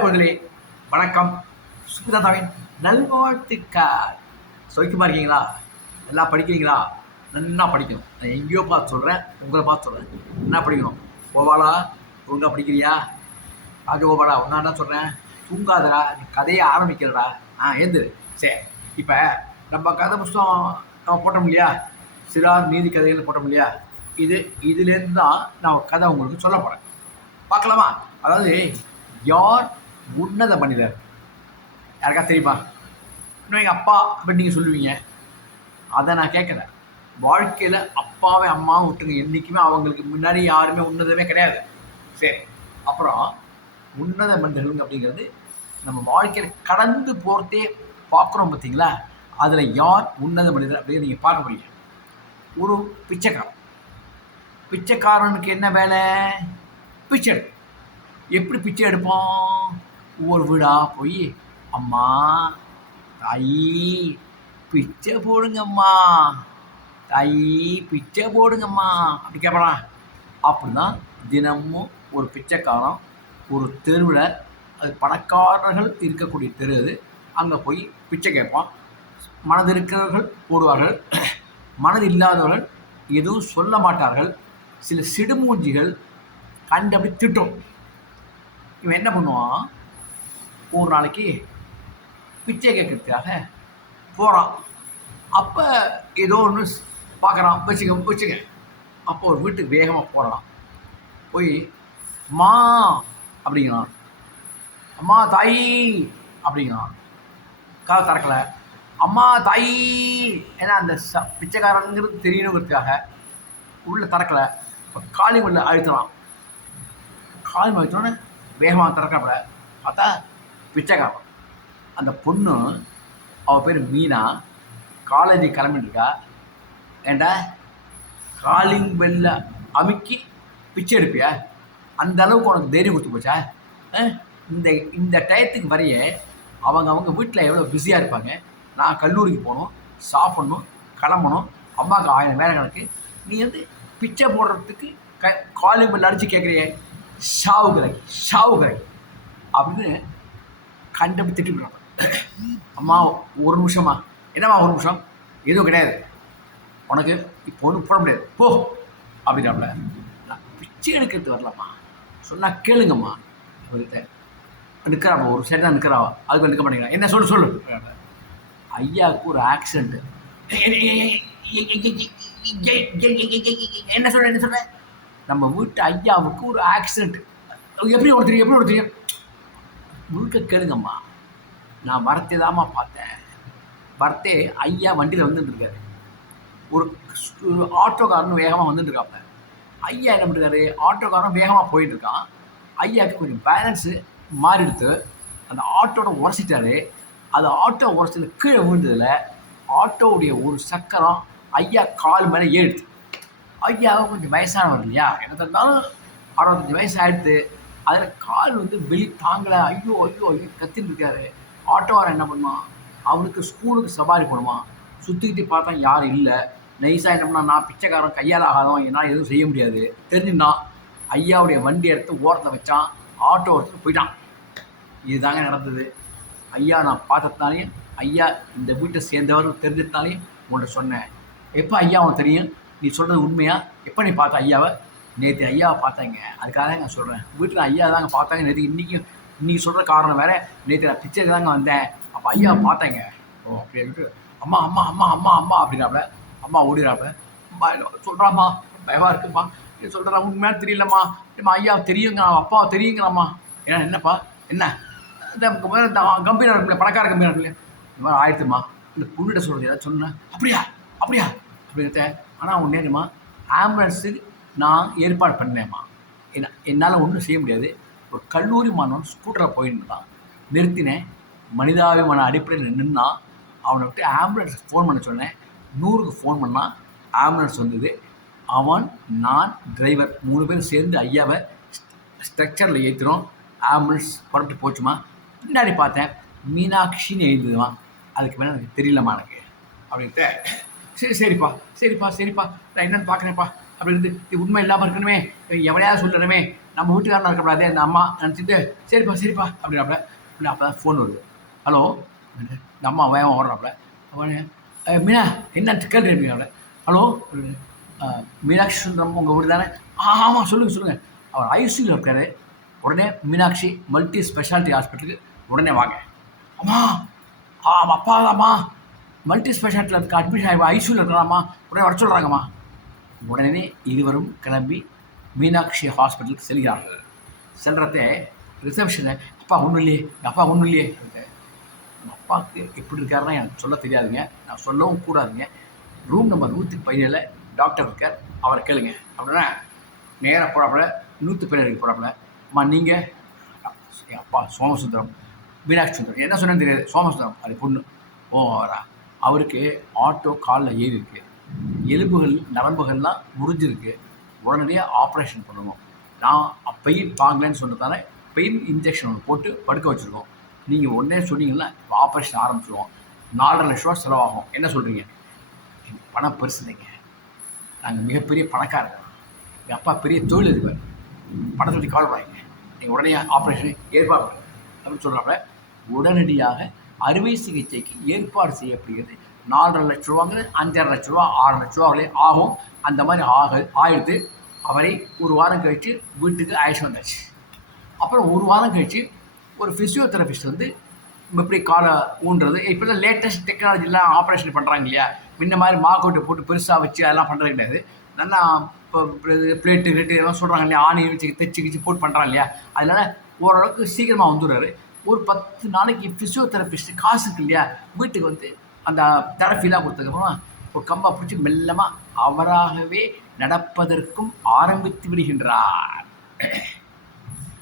அவர்களே வணக்கம். சுபிதாவின் நல்வாழ்த்துக்கள். சோக்கியமாக இருக்கீங்களா? எல்லாம் படிக்கிறீங்களா? நல்லா படிக்கணும். நான் எங்கேயோ பார்த்து சொல்கிறேன், உங்களை பார்த்து சொல்கிறேன். என்ன படிக்கணும்? கோபாலா, ஒழுங்காக படிக்கிறியா? ராஜகோபாலா, ஒன்றா என்ன சொல்கிறேன், தூங்காதடா, நீ கதையை ஆரம்பிக்கிறடா. எழுந்துரு. சரி, இப்போ நம்ம கதை புஸ்தகம் நம்ம போட்டோம் இல்லையா? சிறார் நீதி கதைகள் போட்டோம் இல்லையா? இதுலேருந்து தான் நான் கதை உங்களுக்கு சொல்ல போகிறேன். பார்க்கலாமா? அதாவது யார் உன்னத மனிதர்? யாருக்கா தெரியுமா? இன்னும் எங்கள் அப்பா அப்படின்னு நீங்கள் சொல்லுவீங்க. அதை நான் கேட்குறேன். வாழ்க்கையில் அப்பாவே அம்மாவும் விட்டுங்க, என்றைக்குமே அவங்களுக்கு முன்னாடி யாருமே உன்னதமே கிடையாது. சரி, அப்புறம் உன்னத மனிதர்கள் அப்படிங்கிறது நம்ம வாழ்க்கையில் கடந்து போகிறதே பார்க்குறோம் பார்த்தீங்களா? அதில் யார் உன்னத மனிதர் அப்படின்னு நீங்கள் பார்க்க முடியும். ஒரு பிச்சைக்காரன். பிச்சைக்காரனுக்கு என்ன வேலை? பிச்சை. எப்படி பிச்சை எடுப்போம்? ஒவ்வொரு வீடாக போய், அம்மா தாயி பிச்சை போடுங்கம்மா, தாயி பிச்சை போடுங்கம்மா அப்படி கேட்பலாம். அப்படிதான் தினமும் ஒரு பிச்சைக்காரன் ஒரு தெருவில், அது பணக்காரர்கள் இருக்கக்கூடிய தெரு, அது அங்கே போய் பிச்சை கேட்பான். மனது இருக்கிறவர்கள் போடுவார்கள், மனது இல்லாதவர்கள் எதுவும் சொல்ல மாட்டார்கள். சில சிடுமூஞ்சிகள் கண்டபடி திட்டும். இவன் என்ன பண்ணுவான்? ஒரு நாளைக்கு பிச்சை கேட்கறதுக்காக போகிறான். அப்போ ஏதோ ஒன்று பார்க்குறான். வச்சுக்க. அப்போ ஒரு வீட்டுக்கு வேகமாக போகிறான். போய் அம்மா அப்படிங்கிறான், அம்மா தாயி அப்படிங்கிறான். கதை திறக்கலை. அம்மா தாயி, ஏன்னா அந்த பிச்சைக்காரங்கிறது தெரியணுங்கிறதுக்காக உள்ளே திறக்கலை. இப்போ காளிமல்ல அழுத்தலாம். காளிமல்ல அழுத்தோன்னே வேகமாக திறக்கப்பட பார்த்தா பிச்சைக்காரன். அந்த பொண்ணு, அவள் பேர் மீனா, காலேஜ் கிளம்பிட்டுருக்கா. ஏண்டா காலிங் பெல்ல அமுக்கி பிச்சை எடுப்பியா? அந்த அளவுக்கு உனக்கு தைரியம் கொடுத்து போச்சா? இந்த இந்த டயத்துக்கு வரைய அவங்க வீட்டில் எவ்வளோ பிஸியாக இருப்பாங்க. நான் கல்லூரிக்கு போகணும், சாப்பிட்ணும், கிளம்பணும், அம்மாவுக்கு 1000 வேலை கணக்கு. நீ பிச்சை போடுறதுக்கு காலிங் பெல் அடித்து கேட்குறியே, ஷாவுகிறாய் அப்படின்னு கண்டபடி திட்டிவிடுறாங்க. அம்மா ஒரு நிமிஷமா? என்னம்மா ஒரு நிமிஷம்? எதுவும் கிடையாது, உனக்கு இப்போ ஒன்றும் போட முடியாது, போ அப்படின்னாப்புல. நான் பிச்சை எடுக்கிறது வரலாமா, சொன்னால் கேளுங்கம்மா அவர்கிட்ட. நிற்கிறாப்பா, ஒரு சைடு தான் நிற்கிறாவா, அதுக்கு நிற்க மாட்டேங்கிறா. என்ன சொல்லு. ஐயாவுக்கு ஒரு ஆக்சிடென்ட்டு. என்ன சொல்ற? நம்ம வீட்டு ஐயாவுக்கு ஒரு ஆக்சிடென்ட். எப்படி ஒரு தெரியும்? முழுக்க கேளுங்கம்மா. நான் வரத்தே தாம்மா பார்த்தேன். வரத்தே ஐயா வண்டியில் வந்துட்டுருக்காரு. ஒரு ஆட்டோக்காரன் வேகமாக வந்துட்டுருக்காப்ப. ஐயா என்ன பண்ணுறாரு? ஆட்டோக்காரன் வேகமாக போயிட்டுருக்கான். ஐயாவுக்கு கொஞ்சம் பேலன்ஸு மாறிடுத்து. அந்த ஆட்டோட உரசிட்டாரு. அது ஆட்டோ உரசில் கீழே விழுந்ததில் ஆட்டோவுடைய ஒரு சக்கரம் ஐயா கால் மேலே ஏறிடுது. ஐயாவை கொஞ்சம் வயசானவர் இல்லையா, என்ன தந்தாலும் 65 வயசு ஆகிடுது. அதில் கால் வெளி தாங்கலை. ஐயோ கத்தின்னு இருக்காரு. ஆட்டோவாரன் என்ன பண்ணுவான்? அவனுக்கு ஸ்கூலுக்கு சவாரி போடுமா. சுற்றிக்கிட்டு பார்த்தா யாரும் இல்லை. நைஸாக என்ன பண்ணான்? நான் பிச்சைக்காரன், கையால் ஆகாதவன், என்னால் எதுவும் செய்ய முடியாது தெரிஞ்சுட்டான். ஐயாவுடைய வண்டி எடுத்து ஓரத்தில் வச்சான். ஆட்டோ எடுத்துட்டு போயிட்டான். இதுதாங்க நடந்தது. ஐயா நான் பார்த்ததுனாலையும், ஐயா இந்த வீட்டை சேர்ந்தவர் தெரிஞ்சதுனாலையும் உங்கள்கிட்ட சொன்னேன். எப்போ ஐயா உனக்கு தெரியும்? நீ சொல்கிறது உண்மையா? எப்போ நீ பார்த்த ஐயாவை? நேற்று ஐயாவை பார்த்தாங்க, அதுக்காக தான் நான் சொல்கிறேன். வீட்டில் ஐயா தாங்க பார்த்தாங்க நேற்று. இன்றைக்கி சொல்கிற காரணம் வேறு. நேற்று நான் பிச்சைக்கு தாங்க வந்தேன், அப்போ ஐயாவை பார்த்தாங்க. ஓ அப்படின்ட்டு அம்மா அம்மா அம்மா அம்மா அம்மா அப்படின்னாப்புல. அம்மா ஓடிறாப்புல. அம்மா சொல்கிறாம்மா, பயமாக இருக்கும்மா, நீ சொல்கிறா உண்மையாக தெரியலம்மா. அம்மா ஐயா தெரியுங்க, அப்பாவை தெரியுங்களாம்மா. ஏன்னா என்னப்பா என்ன இந்த கம்பெனியாக இருக்குல்ல, பணக்கார கம்பெனியாக இருக்குல்ல, இந்த மாதிரி ஆயிடுத்துமா. இந்த பொண்ணுகிட்ட சொல்கிறது ஏதாவது சொன்னேன். அப்படியா அப்படிங்கிறத. ஆனால் ஒன்று நேரமா ஆம்புலன்ஸுக்கு நான் ஏற்பாடு பண்ணேம்மா. என்னால் ஒன்றும் செய்ய முடியாது. ஒரு கல்லூரி மாணவன் ஸ்கூட்டரில் போயிருந்தான், நிறுத்தினேன். மனிதாபிமான அடிப்படையில் நின்னா. அவனை விட்டு ஆம்புலன்ஸுக்கு ஃபோன் பண்ண சொன்னேன். 100க்கு ஃபோன் பண்ணால் ஆம்புலன்ஸ் வந்தது. அவன், நான், டிரைவர் 3 பேரும் சேர்ந்து ஐயாவை ஸ்ட்ரக்சரில் ஏற்றுறோம். ஆம்புலன்ஸ் புறப்பட்டு போச்சுமா. பின்னாடி பார்த்தேன், மீனாட்சின்னு எழுதுவான். அதுக்கு மேலே எனக்கு தெரியலம்மா எனக்கு அப்படின்ட்டு. சரிப்பா நான் என்னென்னு பார்க்குறேன்ப்பா அப்படின்ட்டு. இது உண்மை இல்லாமல் இருக்கணுமே, எவனையாவது சொல்லணுமே, நம்ம வீட்டுக்காரனா இருக்கக்கூடாது அந்த அம்மா நினச்சிட்டு சரிப்பா சரிப்பா அப்படின்னாப்புல. இல்லை அப்போ தான் ஃபோன் வருது. ஹலோ, இந்த அம்மா வேகம் ஓடுறாப்புல. அவனே மீனா என்னன்னு கேட்டுருப்பீங்க. ஹலோ, மீனாட்சி சுந்தரம் உங்கள் வீடு தானே? ஆமாம் சொல்லுங்கள் சொல்லுங்கள். அவர் ஐசியூவில் இருக்கார். உடனே மீனாட்சி மல்டி ஸ்பெஷாலிட்டி ஹாஸ்பிட்டலுக்கு உடனே வாங்க. அம்மா ஆமாம் அப்பா அம்மா மல்டி ஸ்பெஷாலிட்டியில் இருக்க அட்மிஷன் ஆகி ஐசியூவில் இருக்கிறாம்மா, உடனே வர சொல்கிறாங்கம்மா. உடனே இருவரும் கிளம்பி மீனாட்சி ஹாஸ்பிட்டலுக்கு செல்கிறார்கள். செல்றதே ரிசப்ஷனில் அப்பா ஒன்றும் இல்லையே, அப்பா ஒன்றும் இல்லையே. எங்கள் அப்பாவுக்கு எப்படி இருக்காருன்னா எனக்கு சொல்ல தெரியாதுங்க, நான் சொல்லவும் கூடாதுங்க. ரூம் நம்பர் 117 டாக்டர் இருக்கார், அவரை கேளுங்க அப்படின்னா நேராக போகிறாப்புல. 117 போகிறாப்புல. அம்மா நீங்கள்? எங்கள் அப்பா சோமசுந்தரம், மீனாட்சி சுந்தரம் என்ன சொன்னேன்னு தெரியாது. சோமசுந்தரம் அது பொண்ணு. ஓ அவரா? அவருக்கு ஆட்டோ காலில் ஏறி இருக்கு, எலும்புகள் நரம்புகள்லாம் முறிஞ்சிருக்கு, உடனடியாக ஆப்ரேஷன் பண்ணணும். நான் பெயின் தாங்கலன்னு சொன்னதால பெயின் இன்ஜெக்ஷன் ஒன்று போட்டு படுக்க வச்சுருக்கோம். நீங்கள் உடனே சொன்னீங்கன்னா இப்போ ஆப்ரேஷன் ஆரம்பிச்சிடுவோம். 4.5 லட்ச ரூபா செலவாகும். என்ன சொல்கிறீங்க? பணம் பெருசு இல்லைங்க, நாங்கள் மிகப்பெரிய பணக்காரர், எங்கள் அப்பா பெரிய தொழிலதிபர், பணத்தை பற்றி கவலைப்படாதீங்க, நீங்கள் உடனே ஆப்ரேஷன் ஏற்பாடு அப்படின்னு சொல்கிறாங்க. உடனடியாக அறுவை சிகிச்சைக்கு ஏற்பாடு செய்யப்படுகிறது. 4.5 லட்ச ரூபாங்கிறது 5.5 லட்ச ரூபா 6 லட்ச ரூபாவிலே ஆகும். அந்த மாதிரி ஆயிடுத்து. அவரை ஒரு வாரம் கழித்து வீட்டுக்கு அழைச்சி வந்தாச்சு. அப்புறம் ஒரு வாரம் கழித்து ஒரு ஃபிசியோதெரபிஸ்ட் வந்து எப்படி காலை ஊன்றது, இப்போ தான் லேட்டஸ்ட் டெக்னாலஜிலாம் ஆப்ரேஷன் பண்ணுறாங்க இல்லையா. முன்ன மாதிரி மார்க்கவுட்டை போட்டு பெருசாக வச்சு அதெல்லாம் பண்ணுறது கிடையாது. நல்லா இப்போ பிளேட்டு கிளேட்டு எல்லாம் சொல்கிறாங்க இல்லையா, ஆணி வச்சு தைச்சி போட்டு பண்ணுறாங்க இல்லையா. அதனால் ஓரளவுக்கு சீக்கிரமாக வந்துடுறாரு. ஒரு 10 நாளைக்கு ஃபிசியோதெரபிஸ்ட் காசு இருக்கு இல்லையா, வீட்டுக்கு வந்து அந்த தெரப்பிலாம் கொடுத்ததுக்கப்புறமா ஒரு கம்பா பிடிச்சி மெல்லமாக அவராகவே நடப்பதற்கும் ஆரம்பித்து விடுகின்றார்.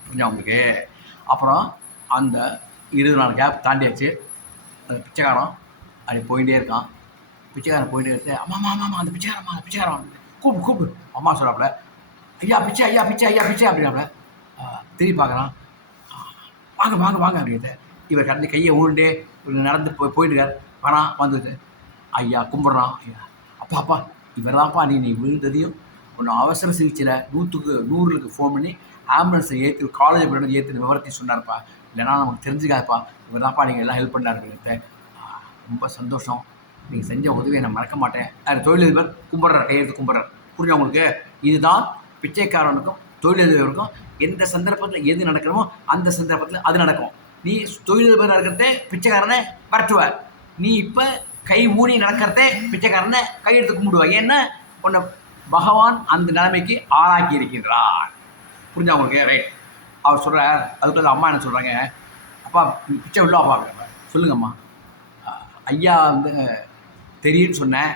புரிஞ்சா உங்களுக்கு? அப்புறம் அந்த 20 நாள் கேப் தாண்டியாச்சு. அந்த பிச்சைக்காரன் அப்படி போயிட்டே இருக்கான். பிச்சைக்காரன் போயிட்டே இருக்கு. அம்மா அம்மா அம்மா அந்த பிச்சைக்காரன் கூப்பிடு கூப்பிடு. அம்மா சொல்கிறாப்புல ஐயா பிச்சை ஐயா பிச்சை ஐயா பிச்சை அப்படின்னாப்புல. திரும்பி பார்க்குறான். வாங்க வாங்க வாங்க அப்படின்ட்டு இவர் கடந்து கையை ஊருண்டே நடந்து போயிட்டுருக்கார். வரான் வந்துட்டு ஐயா கும்பிட்றான். ஐயா அப்பா அப்பா இவர் தான்ப்பா நீ விழுந்ததையும் ஒன்று அவசர சிகிச்சையில் 100க்கு ஃபோன் பண்ணி ஆம்புலன்ஸை ஏற்றி காலேஜ் போய்ட்டு ஏற்றி விவரத்தை சொன்னார்ப்பா, இல்லைனா நமக்கு தெரிஞ்சுக்காதுப்பா, இவர் தான்ப்பா நீங்கள் எல்லாம் ஹெல்ப் பண்ணாருங்கிட்ட. ரொம்ப சந்தோஷம், நீங்கள் செஞ்ச உதவியை நான் மறக்க மாட்டேன். அது தொழிலதிபர் கும்பிட்றார், கையெழுத்து கும்பிட்றார். புரிஞ்சு உங்களுக்கு? இதுதான் பிச்சைக்காரனுக்கும் தொழிலதிபருக்கும் எந்த சந்தர்ப்பத்தில் எது நடக்கணுமோ அந்த சந்தர்ப்பத்தில் அது நடக்கும். நீ தொழிலதிபராக இருக்கிறதே பிச்சைக்காரனை பரட்டுவார், நீ இப்போ கை மூடி நடக்கிறதே பிச்சைக்காரனை கையெழுத்து கும்பிடுவார். ஏன்னா உன்னை பகவான் அந்த நிலைமைக்கு ஆளாக்கி இருக்கின்றார். புரிஞ்சா உங்களுக்கு? ரைட். அவர் சொல்கிறார். அதுக்குள்ள அம்மா என்ன சொல்கிறாங்க, அப்பா பிச்சை உள்ள பார்க்குறேன். சொல்லுங்கம்மா. ஐயா வந்து தெரியும்னு சொன்னேன்,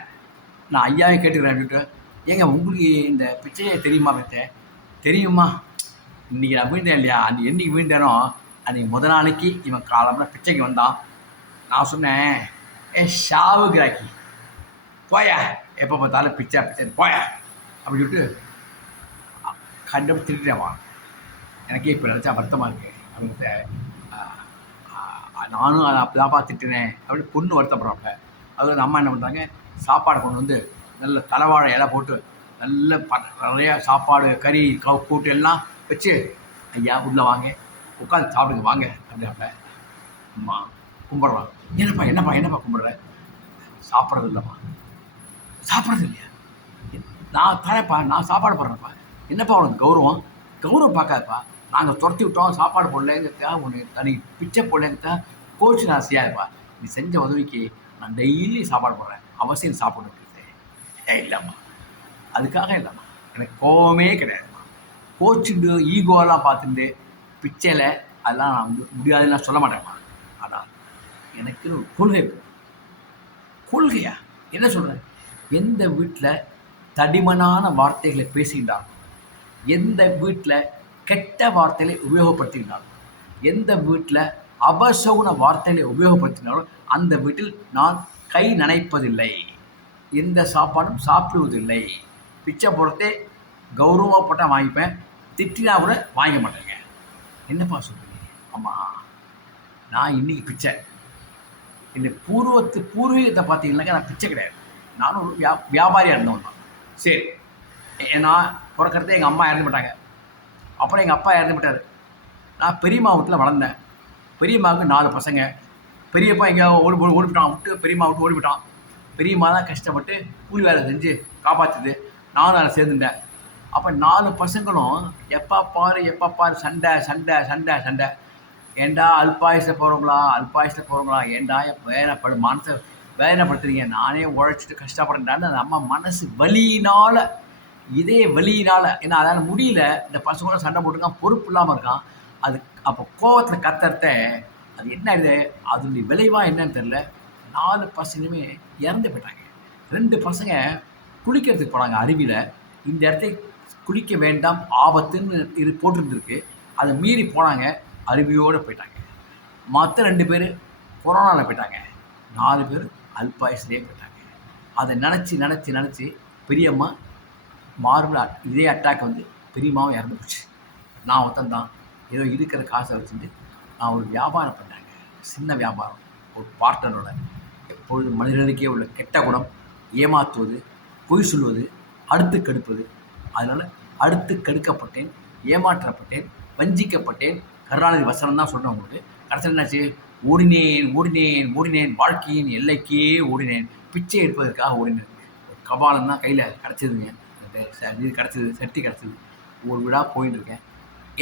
நான் ஐயாவே கேட்டுக்கிறேன் அப்படின்ட்டு. ஏங்க உங்களுக்கு இந்த பிச்சையை தெரியுமா? பிச்சை தெரியுமா? இன்றைக்கி நான் வீழ்ந்தேன் இல்லையா, அன்றைக்கி என்றைக்கு வீழ்ந்தேனோ அன்றைக்கி முதல் நாளைக்கு இவன் காலம்னா பிச்சைக்கு வந்தான். நான் சொன்னேன், ஷாவுகிராக்கி போயா, எப்போ பார்த்தாலும் பிச்சை பிச்சை போயா அப்படி சொல்லிட்டு கண்டிப்பாக திருட்டுவான். எனக்கே இப்போ நினச்சா வருத்தமாக இருக்கு அப்படின்ட்டு. நானும் அதை அப்படி தான் திட்டுனேன் அப்படின்னு பொண்ணு வருத்தப்படுறாப்ப. அதில் அம்மா என்ன பண்ணுறாங்க, சாப்பாடு கொண்டு வந்து நல்ல தலைவாழை இலை போட்டு நல்ல நிறையா சாப்பாடு கறி கூட்டு எல்லாம் வச்சு, ஐயா உள்ளே வாங்க உட்காந்து சாப்பிடுங்க வாங்க அப்படின்னாப்ப. அம்மா கும்பிட்றான். என்னப்பா என்னப்பா என்னப்பா கும்பிட்ற? சாப்பிட்றது இல்லைம்மா. சாப்பிட்றது இல்லையா? நான் தரேன்ப்பா, நான் சாப்பாடு போடுறேன்ப்பா. என்னப்பா உனக்கு கௌரவம்? கௌரவம் பார்க்காதப்பா, நாங்கள் துரத்தி விட்டோம், சாப்பாடு போடலங்கிறதுக்காக ஒன்று தனி பிச்சை போடலங்கிறதுக்காக கோச்சு நான் செய்யாதுப்பா. நீ செஞ்ச உதவிக்கு நான் டெய்லி சாப்பாடு போடுறேன், அவசியம் சாப்பிடணும். இல்லைம்மா, அதுக்காக இல்லைம்மா, எனக்கு கோவமே கிடையாதும்மா. கோச்சுண்டு ஈகோலாம் பார்த்துட்டு பிச்சையில் அதெல்லாம் நான் வந்து முடியாதுன்னு நான் சொல்ல மாட்டேன்மா. ஆனால் எனக்குன்னு ஒரு கொள்கை இருக்குது. கொள்கையா? என்ன சொல்கிறேன்? எந்த வீட்டில் தடிமனான வார்த்தைகளை பேசுகின்றார், எந்த வீட்டில் கெட்ட வார்த்தைகளை உபயோகப்படுத்துகின்றார், எந்த வீட்டில் அபசகுன வார்த்தைகளை உபயோகப்படுத்தினாலும் அந்த வீட்டில் நான் கை நனைப்பதில்லை, எந்த சாப்பாடும் சாப்பிடுவதில்லை. பிச்சை போடுறதே கௌரவப்பட்டால் வாங்கிப்பேன், திட்டினா கூட வாங்க மாட்டேங்க. என்னப்பா சொல்கிறீங்க? ஆமாம், நான் இன்றைக்கி பிச்சை. இந்த பூர்வீகத்தை பார்த்தீங்கன்னாக்கா நான் பிச்சை கிடையாது, நானும் ஒரு வியாபாரியாக இருந்தவன் தான். சரி, நான் பிறக்கிறதே எங்கள் அம்மா இறந்து போட்டாங்க. அப்புறம் எங்கள் அப்பா இறந்து விட்டார். நான் பெரியம்மா வீட்டில் வளர்ந்தேன். பெரியம்மாவுக்கு 4 பசங்க. பெரியப்பா எங்கேயோ ஓடிவிட்டான் விட்டு பெரியம்மா விட்டு ஓடிவிட்டான். பெரியம்மா தான் கஷ்டப்பட்டு கூலி வேலை செஞ்சு காப்பாற்றுது. நானும் அதில் சேர்ந்துட்டேன். அப்போ 4 பசங்களும் எப்போ பாரு சண்டை சண்டை சண்டை சண்டை. ஏண்டா அல்பாயுசில் போகிறவங்களா ஏண்டா வேதனைப்படு மனசை வேதனைப்படுத்துறீங்க, நானே உழைச்சிட்டு கஷ்டப்படுறேன்டான்னு அந்த அம்மா மனசு வலியினால், இதே வலியினால், ஏன்னா அதால் முடியல. இந்த பசங்களோட சண்டை போட்டுருக்கான், பொறுப்பு இல்லாமல் இருக்கான். அது அப்போ கோவத்தில் கத்துறத அது என்ன ஆகுது, அதனுடைய விளைவாக என்னன்னு தெரில. 4 பசங்களுமே இறந்து போயிட்டாங்க. 2 பசங்க குளிக்கிறதுக்கு போனாங்க அருவியில். இந்த இடத்த குளிக்க வேண்டாம் ஆபத்துன்னு போட்டிருந்துருக்கு. அதை மீறி போனாங்க, அருவியோடு போயிட்டாங்க. மற்ற 2 பேர் கொரோனாவில் போயிட்டாங்க. 4 பேர் அல்பாயுஸ்லேயே போயிட்டாங்க. அதை நினச்சி பெரியம்மா மார்பிள் இதே அட்டாக் வந்து பெரியம்மாவும் இறந்து போச்சு. நான் ஒருத்தன் தான் ஏதோ இருக்கிற காசை வச்சுட்டு நான் ஒரு வியாபாரம் பண்ணாங்க, சின்ன வியாபாரம். ஒரு பார்ட்னரோட எப்பொழுது மனிதனுக்கே உள்ள கெட்ட குணம் ஏமாற்றுவது, பொய் சொல்வது, அடுத்து கெடுப்பது. அதனால் அடுத்து கெடுக்கப்பட்டேன், ஏமாற்றப்பட்டேன், வஞ்சிக்கப்பட்டேன். கருணாநிதி வசனம் தான் சொன்னேன் உங்களுக்கு. கடைசியில் என்னாச்சு, ஓடினேன் வாழ்க்கையின் எல்லைக்கே ஓடினேன், பிச்சை எடுப்பதற்காக ஓடினேன். ஒரு கபாலம் தான் கையில் கிடச்சிதுங்க, இது கிடச்சிது, சட்டி கிடச்சிது. ஒரு வீடாக போயின்னு இருக்கேன்.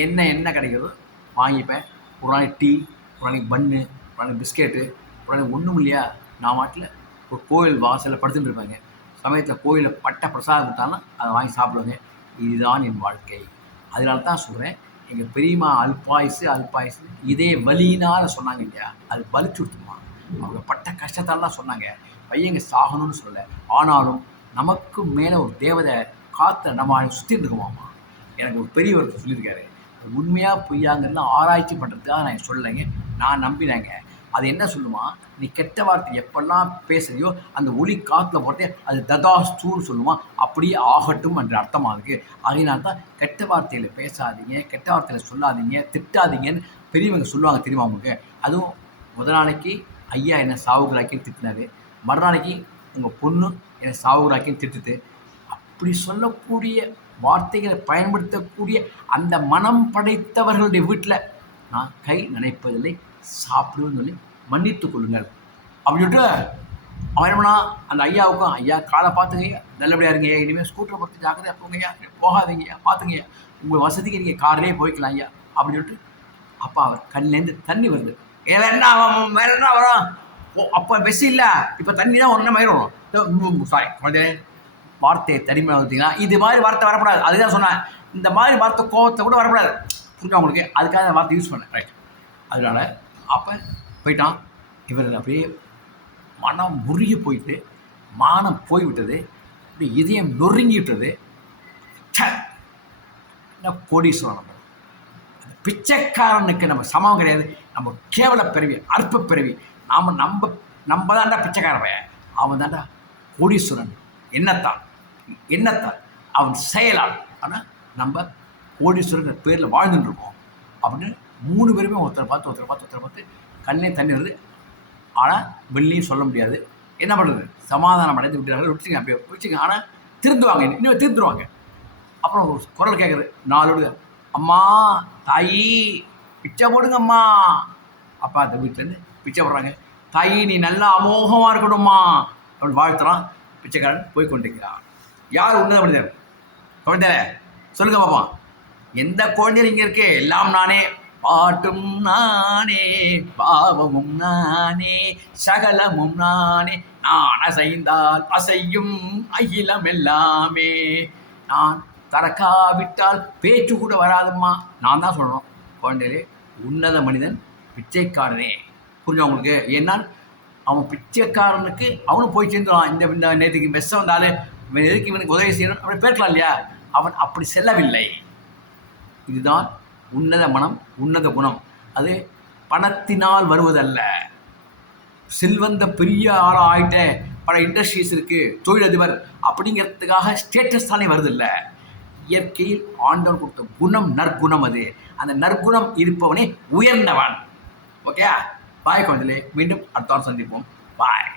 என்ன கிடைக்கிறதோ வாங்கிப்பேன். ஒரு நாளைக்கு டீ, ஒரு நாளைக்கு பன்னு, ஒரு நாளைக்கு பிஸ்கெட்டு, ஒரு நாளைக்கு ஒன்றும் இல்லையா நான் மாட்டில் ஒரு கோயில் வாசலில் படுத்துட்டு இருப்பாங்க. சமயத்தில் கோயிலில் பட்ட பிரசாதம் கொடுத்தாலும் அதை வாங்கி சாப்பிடுவாங்க. இதுதான் என் வாழ்க்கை. அதனால தான் சொல்கிறேன், எங்கள் பெரியம்மா அல்பாயுசு இதே வலியினால் சொன்னாங்க இல்லையா, அது வலிச்சு கொடுத்துமா. அவங்க பட்ட கஷ்டத்தாலாம் சொன்னாங்க. பையங்க சாகணும்னு சொல்ல, ஆனாலும் நமக்கு மேலே ஒரு தேவதை காற்றை நம்ம சுற்றிட்டு இருக்குமாம்மா. எனக்கு ஒரு பெரியவர் சொல்லியிருக்காரு. உண்மையாக பொய்யாங்கிறதுலாம் ஆராய்ச்சி பண்ணுறதுக்காக நான் சொல்லலைங்க, நான் நம்பினேங்க. அது என்ன சொல்லுமா, நீ கெட்ட வார்த்தை எப்பெல்லாம் பேசுறியோ அந்த ஒளி காற்றுல போகிறதே அது ததாஸ்தூன்னு சொல்லுமா, அப்படியே ஆகட்டும் என்ற அர்த்தமாக இருக்குது. அதனால தான் கெட்ட வார்த்தையில் பேசாதீங்க, கெட்ட வார்த்தையில் சொல்லாதீங்க, திட்டாதீங்கன்னு பெரியவங்க சொல்லுவாங்க தெரியுமா உங்களுக்கு. அதுவும் முதல் நாளைக்கு ஐயா என்னை சாவுகளாக்கின்னு திட்டினாரு, மறுநாளைக்கு உங்கள் பொண்ணு என்னை சாவுகளாக்கின்னு திட்டுது. அப்படி சொல்லக்கூடிய வார்த்தைகளை பயன்படுத்தக்கூடிய அந்த மனம் படைத்தவர்களுடைய வீட்டில் நான் கை நினைப்பதில்லை, சாப்பிடுன்னு சொல்லி மன்னித்து கொள்ளுங்கள் அப்படின்ட்டு அவன் என்ன பண்ணா, அந்த ஐயாவுக்கும், ஐயா காலை பார்த்துங்கய்யா, நல்லபடியாக இருங்கய்யா, இனிமேல் ஸ்கூட்டரை பார்த்து ஜாக்கிரதையாக போங்கய்யா, போகாதீங்கய்யா, பார்த்துங்கய்யா, உங்கள் வசதிக்கு நீங்கள் கார்லேயே போய்க்கலாம் ஐயா அப்படின்னு சொல்லிட்டு. அப்பா அவர் கண்ணிலேருந்து தண்ணி வருது. வேற என்ன வரும், அப்போ பெஸ் இல்லை, இப்போ தண்ணி தான் ஒன்றும் மாதிரி வரும். சாரி குழந்தை, வார்த்தையை தனிமையாக பார்த்தீங்கன்னா இது மாதிரி வார்த்தை வரக்கூடாது. அதுதான் சொன்னேன், இந்த மாதிரி வார்த்தை கோவத்தை கூட வரக்கூடாது, புரிஞ்சா உங்களுக்கு. அதுக்காக அந்த வார்த்தை யூஸ் பண்ணேன், ரைட். அதனால் அப்போ போயிட்டான். இவர் அப்படியே மனம் முருகி போயிட்டு, மானம் போய்விட்டது, இப்படி இதயம் நொறுங்கி விட்டது. என்ன கோடீஸ்வரன், நம்ம பிச்சைக்காரனுக்கு நம்ம சமம் கிடையாது. நம்ம கேவல பிறவி, அற்ப பிறவி. நம்ம தாண்டா பிச்சைக்காரன், அவன் தாண்டா கோடீஸ்வரன். எண்ணத்தான் அவன் செயலால். ஆனால் நம்ம கோடீஸ்வரன் பேரில் வாழ்ந்துட்டுருக்கோம் அப்படின்னு 3 பேருமே ஒருத்தரை பார்த்து கண்ணே தண்ணி வருது. ஆனால் வெளிலையும் சொல்ல முடியாது. என்ன பண்ணுறது, சமாதானம் அடைந்து விட்டார்கள், விட்டுச்சிங்க, அப்படியே விட்டுச்சிங்க. ஆனால் திருந்துவாங்க, இன்னும் திருந்துருவாங்க. அப்புறம் ஒரு குரல் கேட்குறது, 4 அம்மா தாயி பிச்சை போடுங்க அம்மா. அப்பா அந்த வீட்டிலேருந்து பிச்சை போடுறாங்க. தாயி நீ நல்லா அமோகமாக இருக்கணும்மா அப்படின்னு வாழ்த்துறான். பிச்சைக்காரன் போய் கொண்டிருக்கிறான். யார் உன்னத மனிதர்? குழந்தை சொல்லுங்க பாப்பா, எந்த குழந்தையர் இங்கே இருக்கே? எல்லாம் நானே, பாட்டும் நானே, பாவமும் நானே, சகலமும் நானே, நான் அசைந்தால் அசையும் அகிலம் எல்லாமே, நான் தரக்காவிட்டால் பேச்சு கூட வராதம்மா. நான் தான் சொல்லணும், குழந்தைகளே, உன்னத மனிதன் பிச்சைக்காரனே. புரிஞ்சா உங்களுக்கு? ஏன்னால் அவன் பிச்சைக்காரனுக்கு அவனும் போய் சேர்ந்துடுவான். இந்த நேற்றுக்கு மெஸ்ஸை வந்தாலும் இவன் எதுக்கு இவனுக்கு உதவி செய்யணும் அப்படி பேர்க்கலாம் இல்லையா? அவன் அப்படி செல்லவில்லை. இதுதான் உன்னத மனம், உன்னத குணம். அது பணத்தினால் வருவதல்ல. செல்வந்த பெரிய ஆளாக ஆகிட்ட, பல இண்டஸ்ட்ரீஸ் இருக்குது, தொழிலதிபர் அப்படிங்கிறதுக்காக ஸ்டேட்டஸ் தானே வருதில்ல. இயற்கையில் ஆண்டவன் கொடுத்த குணம் நற்குணம். அது அந்த நற்குணம் இருப்பவனே உயர்ந்தவன். ஓகே, பாய் குழந்தைகளே, மீண்டும் அடுத்த வாரம் சந்திப்போம். பாய்.